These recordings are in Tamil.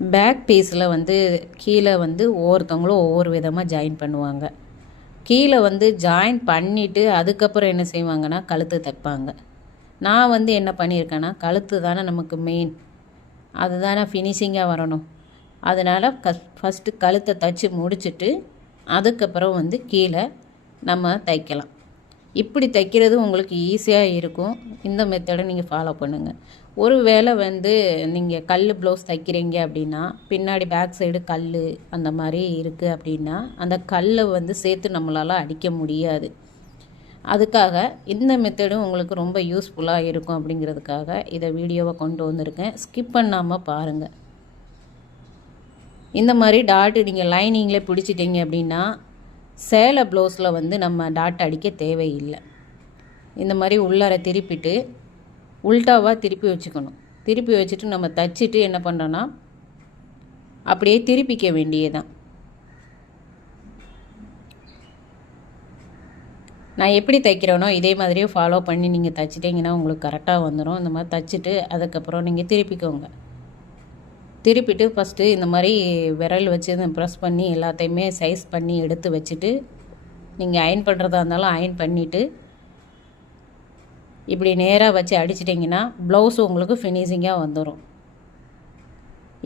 பேக் பீஸில் வந்து கீழே வந்து ஒவ்வொருத்தவங்களும் ஒவ்வொரு விதமாக ஜாயின் பண்ணுவாங்க. கீழே வந்து ஜாயின் பண்ணிவிட்டு அதுக்கப்புறம் என்ன செய்வாங்கன்னா கழுத்து தைப்பாங்க. நான் வந்து என்ன பண்ணியிருக்கேன்னா, கழுத்து தானே நமக்கு மெயின், அதுதானே ஃபினிஷிங்காக வரணும். அதனால் ஃபஸ்ட்டு கழுத்தை தைச்சி முடிச்சுட்டு அதுக்கப்புறம் வந்து கீழே நம்ம தைக்கலாம். இப்படி தைக்கிறது உங்களுக்கு ஈஸியாக இருக்கும். இந்த மெத்தடை நீங்கள் ஃபாலோ பண்ணுங்கள். ஒரு வேளை வந்து நீங்கள் கல் ப்ளவுஸ் தைக்கிறீங்க அப்படின்னா, பின்னாடி பேக் சைடு கல் அந்த மாதிரி இருக்குது அப்படின்னா, அந்த கல்லை வந்து சேர்த்து நம்மளால் அடிக்க முடியாது. அதுக்காக இந்த மெத்தடும் உங்களுக்கு ரொம்ப யூஸ்ஃபுல்லாக இருக்கும் அப்படிங்கிறதுக்காக இதை வீடியோவை கொண்டு வந்திருக்கேன். ஸ்கிப் பண்ணாமல் பாருங்கள். இந்த மாதிரி டாட்டு நீங்கள் லைனிங்கில் பிடிச்சிட்டிங்க அப்படின்னா சேலை ப்ளவுஸில் வந்து நம்ம டாட் அடிக்க தேவையில்லை. இந்த மாதிரி உள்ளார திருப்பிட்டு உல்ட்டாவாக திருப்பி வச்சுக்கணும். திருப்பி வச்சுட்டு நம்ம தைச்சிட்டு என்ன பண்ணுறோன்னா அப்படியே திருப்பிக்க வேண்டியதுதான். நான் எப்படி தைக்கிறேனோ இதே மாதிரியே ஃபாலோ பண்ணி நீங்கள் தைச்சிட்டிங்கன்னா உங்களுக்கு கரெக்டாக வந்துடும். இந்த மாதிரி தைச்சிட்டு அதுக்கப்புறம் நீங்கள் திருப்பிக்கோங்க. திருப்பிட்டு ஃபஸ்ட்டு இந்த மாதிரி விரல் வச்சு ப்ரெஸ் பண்ணி எல்லாத்தையுமே சைஸ் பண்ணி எடுத்து வச்சுட்டு, நீங்கள் அயன் பண்ணுறதா இருந்தாலும் அயன் பண்ணிவிட்டு இப்படி நேராக வச்சு அடிச்சிட்டிங்கன்னா ப்ளவுஸு உங்களுக்கு ஃபினிஷிங்காக வந்துடும்.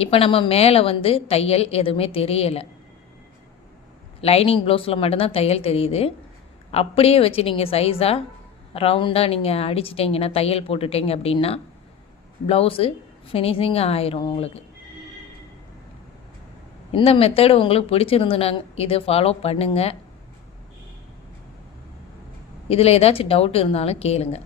இப்போ நம்ம மேலே வந்து தையல் எதுவுமே தெரியலை. லைனிங் ப்ளவுஸில் மட்டும்தான் தையல் தெரியுது. அப்படியே வச்சு நீங்கள் சைஸாக ரவுண்டாக நீங்கள் அடிச்சிட்டிங்கன்னா தையல் போட்டுட்டிங்க அப்படின்னா ப்ளவுஸு ஃபினிஷிங்காக ஆயிரும் உங்களுக்கு. இந்த மெத்தடு உங்களுக்கு பிடிச்சிருந்துன்னா இதை ஃபாலோ பண்ணுங்கள். இதில் ஏதாச்சும் டவுட் இருந்தாலும் கேளுங்கள்.